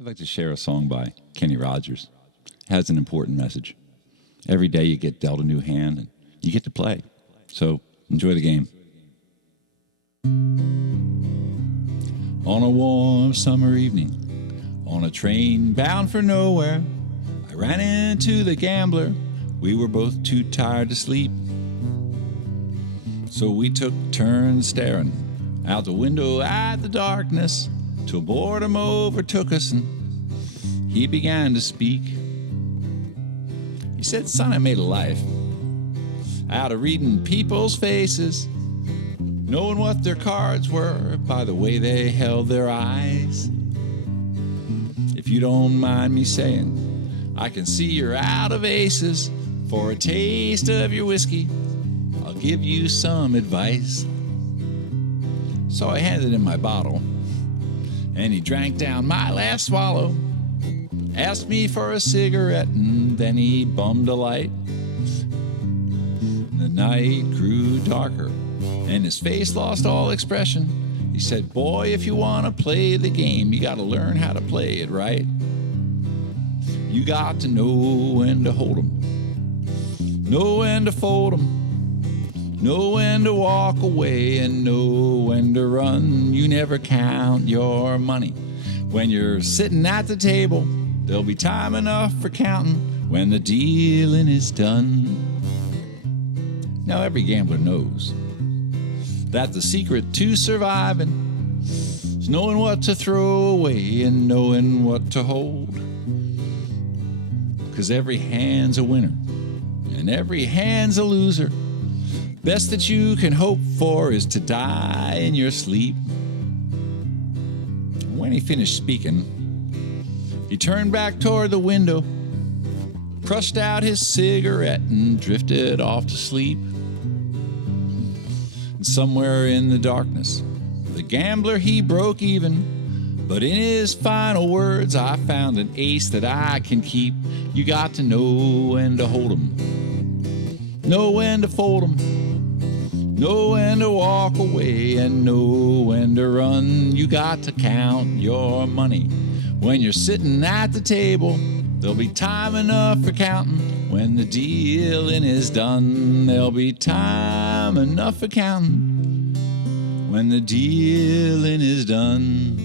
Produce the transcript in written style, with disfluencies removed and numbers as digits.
I'd like to share a song by Kenny Rogers. It has an important message. Every day you get dealt a new hand and you get to play. So enjoy the game. On a warm summer evening, on a train bound for nowhere, I ran into the gambler. We were both too tired to sleep. So we took turns staring out the window at the darkness till boredom overtook us and he began to speak. He said, "Son, I made a life out of reading people's faces, knowing what their cards were by the way they held their eyes. If you don't mind me saying, I can see you're out of aces. For a taste of your whiskey, I'll give you some advice." So I handed him my bottle, and he drank down my last swallow, asked me for a cigarette, and then he bummed a light. The night grew darker, and his face lost all expression. He said, "Boy, if you want to play the game, you got to learn how to play it right. You got to know when to hold 'em, know when to fold 'em, know when to walk away, and know when to run. You never count your money when you're sitting at the table. There'll be time enough for counting when the dealing is done." Now every gambler knows that the secret to surviving is knowing what to throw away and knowing what to hold. 'Cause every hand's a winner and every hand's a loser. Best that you can hope for is to die in your sleep. When he finished speaking, he turned back toward the window, crushed out his cigarette, and drifted off to sleep. And somewhere in the darkness, the gambler, he broke even. But in his final words, I found an ace that I can keep. You got to know when to hold 'em, know when to fold 'em, know when to walk away, and know when to run. You got to count your money when you're sitting at the table. There'll be time enough for counting when the dealing is done. There'll be time enough for counting when the dealing is done.